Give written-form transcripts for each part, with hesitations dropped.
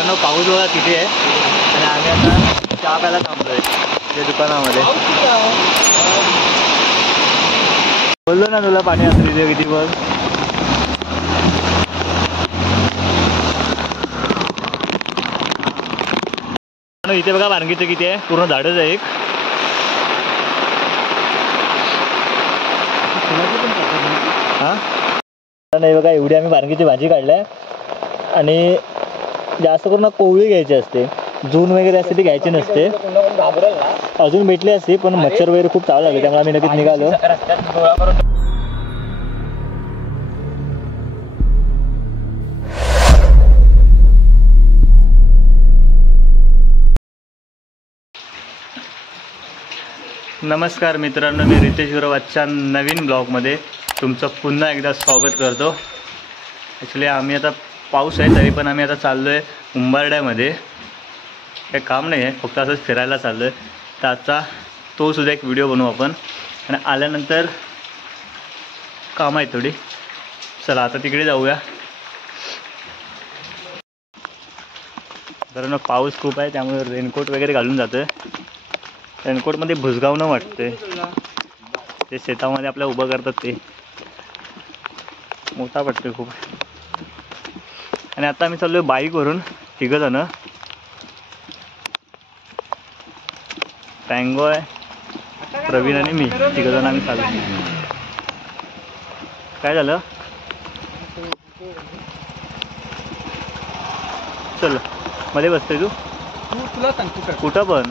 मित्रांनो पाऊस बघा किती आहे आणि आम्ही आता चहा प्यायला थांबलोय त्या दुकानामध्ये. बोललो ना तुला पाणी असं तिथे किती बघ. इथे बघा वारंगीचं किती आहे, पूर्ण झाडच आहे एक. हा नाही बघा एवढी आम्ही वारंगीची भाजी काढल्या आणि जास्त करून कोवळी घ्यायची असते, जून वगैरे असते ती घ्यायची नसते. अजून भेटली असते पण मच्छर वगैरे खूप चावला लागले त्यामुळे आम्ही नक्कीच निघालो. नमस्कार मित्रांनो, मी रितेश गुरव आजच्या नवीन ब्लॉगमध्ये तुमचं पुन्हा एकदा स्वागत करतो. ॲक्च्युली आम्ही आता पाऊस आहे तरी पण आम्ही आता चाललो आहे उंबरड्यामध्ये. काही काम नाही आहे, फक्त असंच फिरायला चाललो आहे. तर आजचा तो सुद्धा एक व्हिडिओ बनवू आपण आणि आल्यानंतर काम आहे थोडी. चला आता तिकडे जाऊया. कारण पाऊस खूप आहे त्यामुळे रेनकोट वगैरे घालून जातो आहे. रेनकोटमध्ये भुसगावणं वाटते, ते शेतामध्ये आपल्या उभं करतात ते मोठा पडते खूप. आणि आता आम्ही चाललो आहे बाईकवरून तिघंजणं. टँगो आहे, प्रवीण आणि मी, तिघंजण आम्ही चाललो. काय झालं? चल मध्ये बसतोय तू, तुला सांगतो कुठं पण.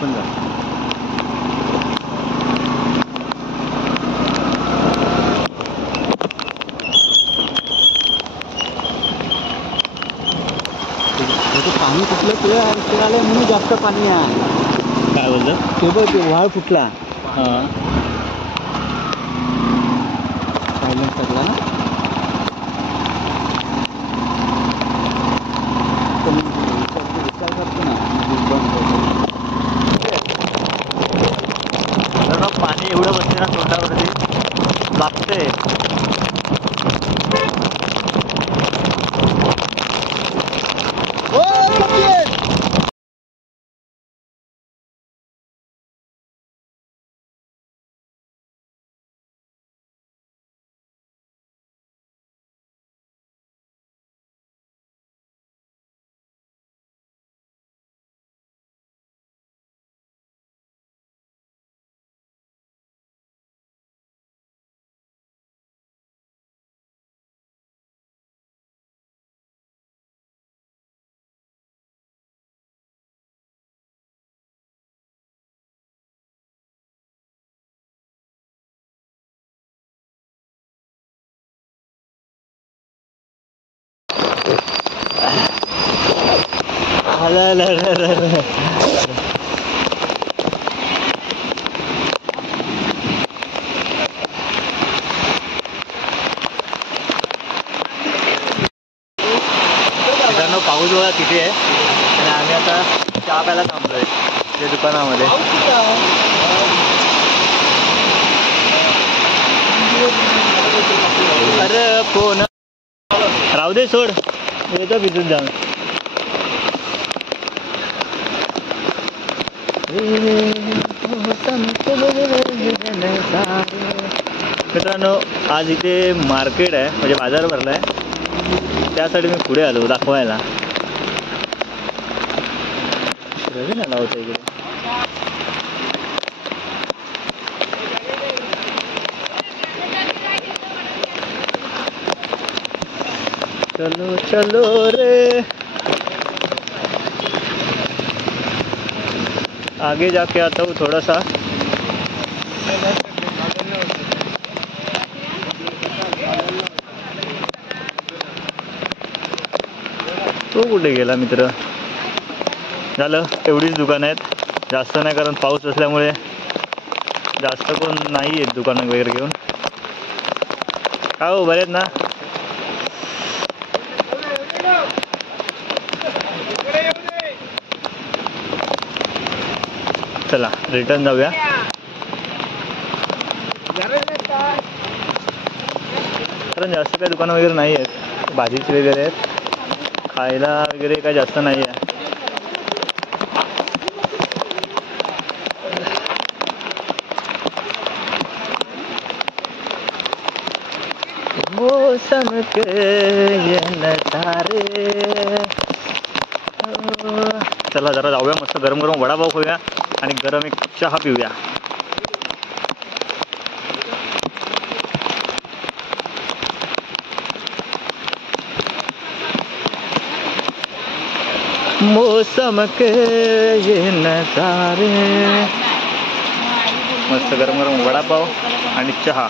पण जा पाणी कुठलं ते आलं म्हणून जास्त पाणी आहे. काय बोलतं ते बघ, ते वाळ कुठला. हां सायलेंट टाकला ना. विचार करतो ना पाणी एवढं बसते ना तोंडावरती लागते. मित्रांनो पाऊस बघा किती आहे आणि आम्ही आता चहा प्यायला थांबलोय त्या दुकानामध्ये. अरे फोन राहू दे, सोड, येतो भिजून जाऊन. मित्रांनो आज इथे मार्केट आहे, म्हणजे बाजार भरला आहे, त्यासाठी मी पुढे आलो दाखवायला. रवी आला होता इकडे. चलो चलो रे आगे जाके आता हूँ थोड़ा सा. तो कुठे गेला मित्र? झालं एवढीच दुकान आहेत, जास्त नाही, कारण पाऊस असल्यामुळे जास्त कोण नाही आहेत दुकानं वगैरे घेऊन. काय हो, बरे आहेत ना? चला रिटर्न जाऊया. मित्रांनो जास्त काही दुकानं वगैरे नाही आहेत, भाजीची वगैरे आहेत, खायला वगैरे काही जास्त नाही आहे. मौसम के ये नजारे. चला जरा जाऊया, मस्त गरम गरम वडापाव खाऊया आणि गरम एक चहा पिऊया. मौसम के ये नजारे. मस्त गरम गरम वडापाव आणि चहा.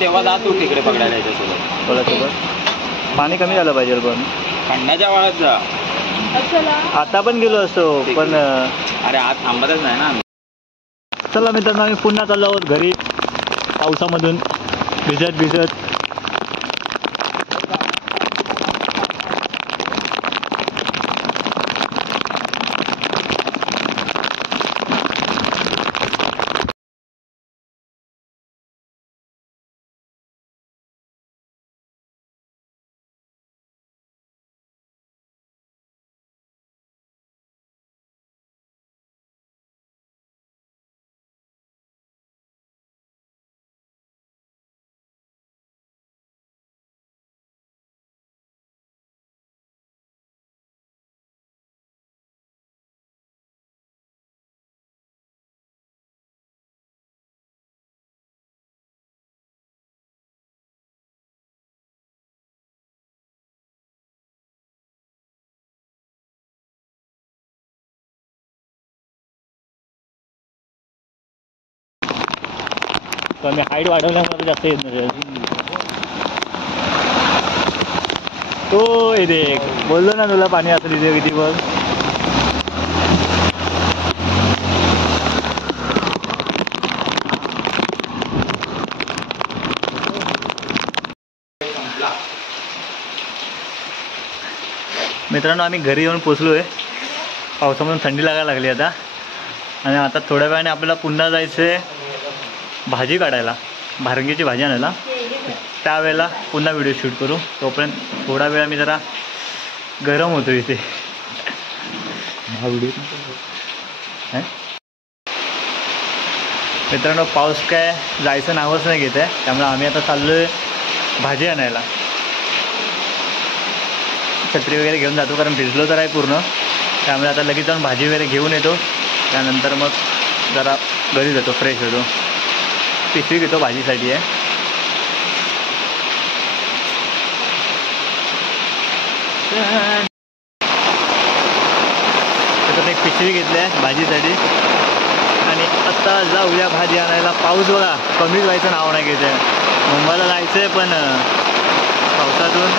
तेव्हा जात तू तिकडे पकडायला याच्यासोबत. कोणासोबत पाणी कमी झालं पाहिजे पण खंडाच्या वाळात जा. आता पण गेलो असतो पण अरे आज थांबतच नाही ना. चला मित्रांनो आम्ही पुन्हा चाललो आहोत घरी पावसामधून भिजत भिजत. कमी हाईट वाढवल्यामुळे जास्त येत नसेल. तो इथे बोललो ना तुला पाणी असं तिथे किती बघ. मित्रांनो आम्ही घरी येऊन पोचलो आहे. पावसामधून थंडी लागायला लागली आता आणि आता थोड्या वेळाने आपल्याला पुन्हा जायचं आहे भाजी काढायला, भारंगीची भाजी आणायला. त्यावेळेला पुन्हा व्हिडिओ शूट करू. तोपर्यंत थोडा वेळ मी जरा गरम होतो इथे. हा व्हिडिओ मित्रांनो पाऊस काय जायचं नावच नाही घेत आहे, त्यामुळे आम्ही आता चाललो आहे भाजी आणायला. छत्री वगैरे घेऊन जातो कारण भिजलो तर आहे पूर्ण, त्यामुळे आता लगेच जाऊन भाजी वगैरे घेऊन येतो. त्यानंतर मग जरा घरी जातो, फ्रेश होतो. पिशवी घेतो भाजीसाठी आहे. त्याच्यात एक पिशवी घेतली आहे भाजीसाठी आणि आता जाऊया भाजी आणायला. पाऊस बघा कमीच व्हायचं नाव नाही घेत आहे. मुंबईला जायचं आहे पण पावसातून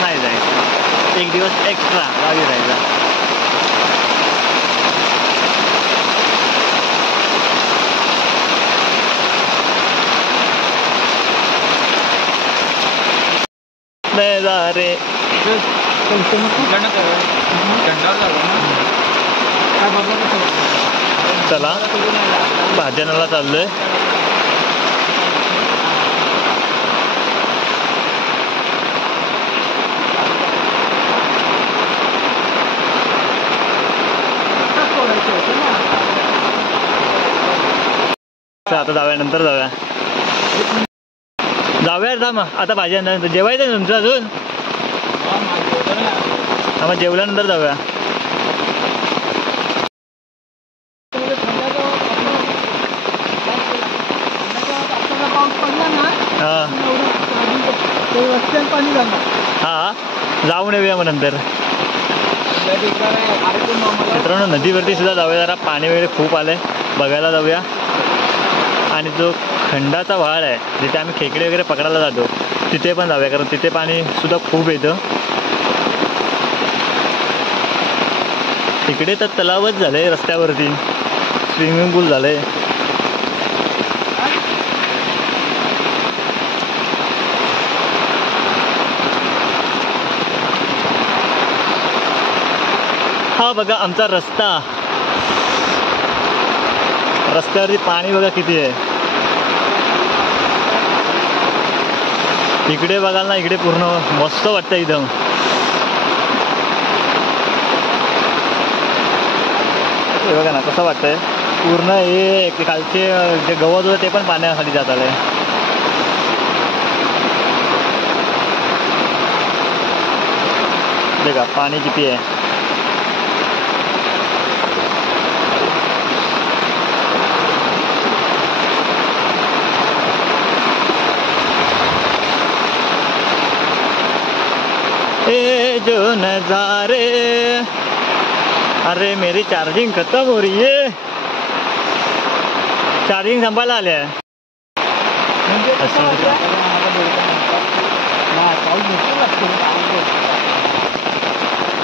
नाही जायचं. एक दिवस एक्स्ट्रा गावी राहायचा. नजारे चला भाज्यानाला चाललोय. आता जाऊया, नंतर जाऊया. जाऊया थांब आता भाजी आणल्यानंतर. जेवायचं आहे तुमचं अजून? हा मग जेवल्यानंतर जाऊया. हां जाऊन येऊया मग नंतर. मित्रांनो नदीवरती सुद्धा जाऊया, जरा पाणी वगैरे खूप आलं आहे, बघायला जाऊया. आणि जो खंडाचा व्हाळ आहे जिथे आम्ही खेकडे वगैरे पकडायला जातो तिथे पण जाऊया, कारण तिथे पाणी सुद्धा खूप येतं. इकडे तर तलावच झालंय रस्त्यावरती, स्विमिंग पूल झालंय. हा बघा आमचा रस्ता, रस्त्यावरती पाणी बघा किती आहे. इकडे बघाल ना, इकडे पूर्ण मस्त वाटतं एकदम. हे बघा ना कसं वाटतंय, पूर्ण हे खालचे जे गवत होतं ते पण पाण्याखाली जात आलंय. बघा पाणी किती आहे. ए जो नजारे, अरे मेरी चार्जिंग खत्म हो रही है. चार्जिंग संपायला आले आहे.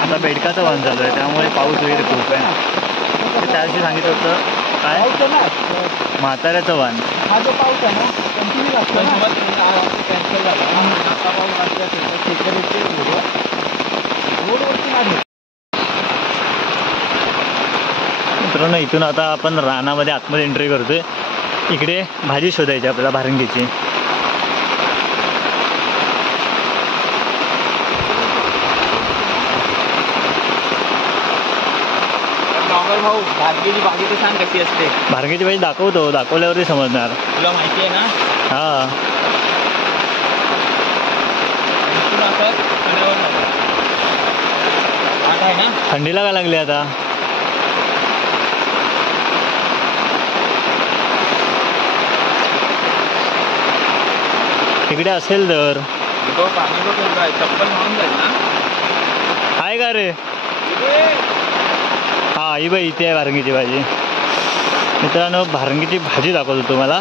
आता बेडकाचं वाहन चालू आहे, त्यामुळे पाऊस वगैरे खूप आहे. त्या दिवशी सांगितलं होतं काय, म्हाताऱ्याचं वाहन. हा जो पाऊस आहे ना कंटिन्यू लागतो ना, कॅन्सल झाला. आता पाऊस असल्याचं रोडवरती नाही. मित्रांनो इथून आता आपण रानामध्ये आतमध्ये एंट्री करतोय. इकडे भाजी शोधायची आपल्याला भारंगीची. भाऊ भारगीची भाजी तर सांग कशी असते. भारंगीची भाजी दाखवतो, दाखवल्यावरती समजणार. तुला माहिती आहे ना. हा आहे ना, थंडीला काय लागली आता. इकडे असेल तर चप्पल म्हणून जाईल ना. आहे का रे. हा ही बाई इथे आहे भारंगीची भाजी. मित्रांनो भारंगीची भाजी दाखवतो तुम्हाला.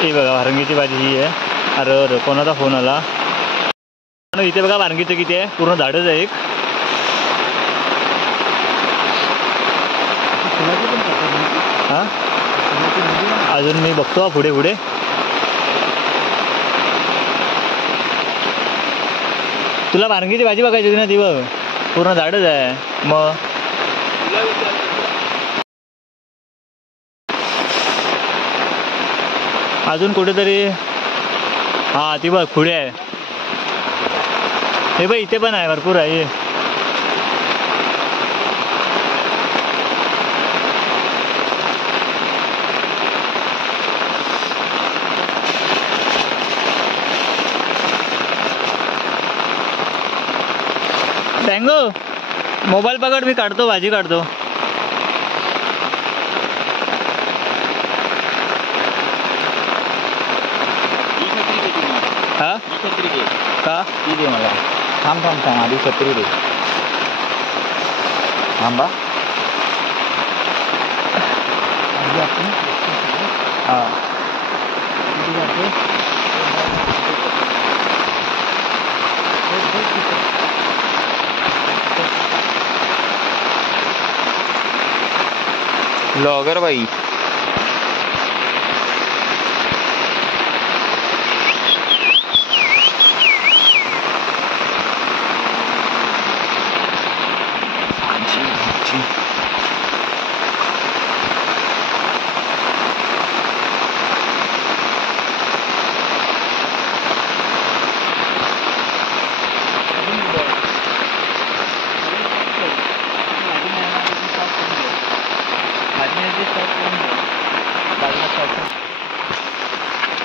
ही बघा भारंगीची भाजी ही आहे. अरे अरे कोणाचा फोन आला. इथे बघा भारंगीचं किती आहे, पूर्ण झाडच आहे एक. हा अजून मी बघतो पुढे पुढे. तुला भारंगीची भाजी बघायची होती ना, ती बघ पूर्ण झाडच आहे. मग अजून कुठेतरी, हा ती बघ पुढे आहे. हे बघ इथे पण आहे, भरपूर आहे. टँगो मोबाईल पकड, मी काढतो भाजी काढतो. हा का ती दे मला. थांब थांब थांब आधी छत्री दे. थांबा. हा ब्लॉगर बाई.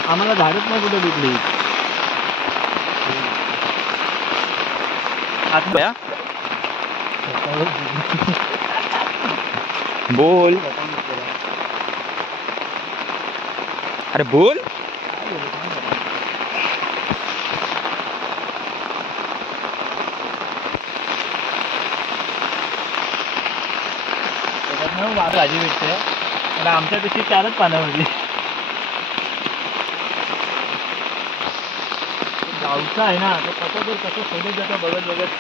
आम्हाला झाडच नाही कुठे भेटली. आता बोल. अरे बोल. भाजी भेटते पण आमच्या पेक्षा 4च पाण्यामध्ये. पावसा आहे ना तो कसं तर कसं सोडत जातं बघत बघत.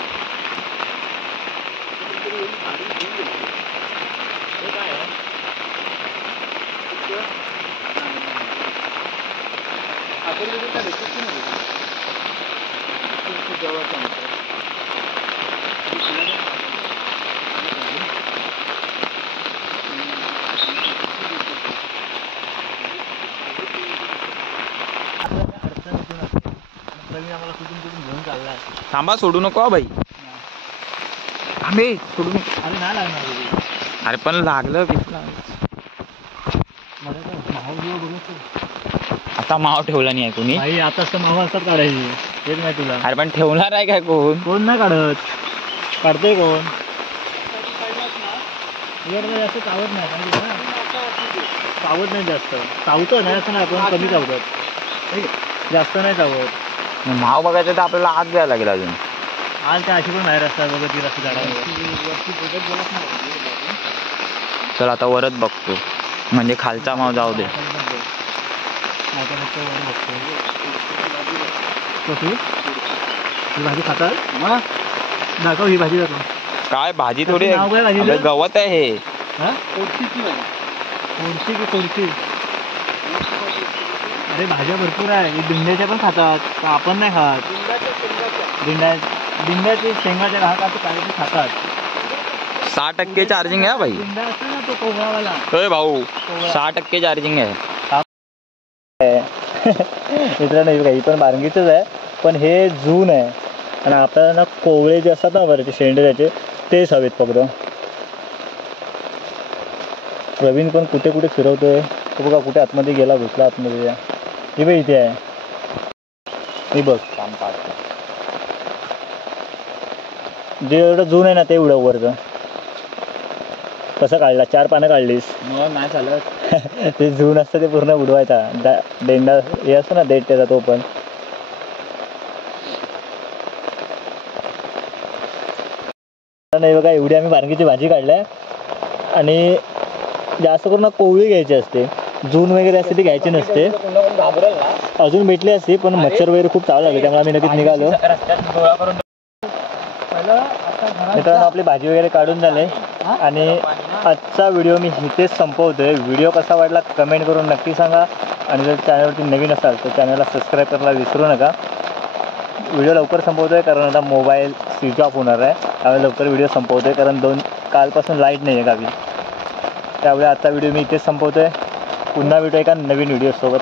हे काय आहे? प्रवीण आम्हाला कुठून कुठून घेऊन चाललाय. थांबा सोडू नको हा भाई. आम्ही सोडू नको. अरे नाही लागणार तुझी. अरे पण लागलं मला तर माहूल जेव्हा बघत आता माव ठेवला नाही आहे कोणी. भाई आता असं माहूल असतात काढायची तेच नाही तुला. अरे पण ठेवणार आहे काय कोण. कोण नाही काढत. काढतोय कोण. तुझ्याकडे जास्त चावत नाही कारण की ना चावत नाही जास्त. चावतं नाही असं नाही आपण कमी चावतात जास्त नाही चावत. माव बघायचं तर आपल्याला आत जायला लागेल अजून. आज काय अशी पण बाहेर असतात बघत ती रस्ते झाडावर. चल आता वरच बघतो म्हणजे खालचा माव जाऊ दे. ही भाजी खातात दाखव. ही भाजी दाखव. काय भाजी थोडी नाव काय भाजीचं? अबे गवत आहे हे. हा कोळशी की कोळशी. अरे भाज्या भरपूर आहे. ही दिंड्याच्या पण खातात पण आपण नाही खात. दिंड्याची शेंगाच्या राहतात काही ते खातात. 6% चार्जिंग आहे भाई. दिंडा असतो ना तो कोवळावाला. अरे भाऊ 6% चार्जिंग आहे. मित्रांनो हे काही पण बारंगीचंच आहे पण हे जून आहे आणि आपल्याला ना कोवळे जे असतात ना वरचे शेंडे त्याचे तेच हवेत फक्त. प्रवीण पण कुठे कुठे फिरवतोय तो बघा. कुठे आतमध्ये गेला घुसला आतमध्ये. हे बघ इथे आहे. हे बघ जे एवढं जून आहे ना ते एवढं वरचं. कसं काढला 4 पानं काढलीस. नाही चालत. ते जून असतं ते पूर्ण उडवायचा. डेंडा हे असतो ना देठ त्याचा तो पण. नाही बघा एवढी आम्ही बारंगीची भाजी काढल्या आणि जास्त करून कोवळी घ्यायची असते. जून वगैरे असते ती घ्यायची नसते. अजून भेटली असते पण मच्छर वगैरे खूप चावला लागले त्यामुळे आम्ही नक्कीच निघालो. मित्रांनो आपली भाजी वगैरे काढून झाले आणि आजचा व्हिडिओ मी इथेच संपवतोय. व्हिडिओ कसा वाटला कमेंट करून नक्की सांगा आणि जर चॅनलवरती नवीन असाल तर चॅनलला सबस्क्राईब करायला विसरू नका. व्हिडिओ लवकर संपवतोय कारण आता मोबाईल स्विच ऑफ होणार आहे त्यामुळे लवकर व्हिडिओ संपवतोय कारण कालपासून लाईट नाही आहे गावी. त्यामुळे आजचा व्हिडिओ मी इथेच संपवतोय. पुन्हा भेटू एका नवीन व्हिडिओसोबत.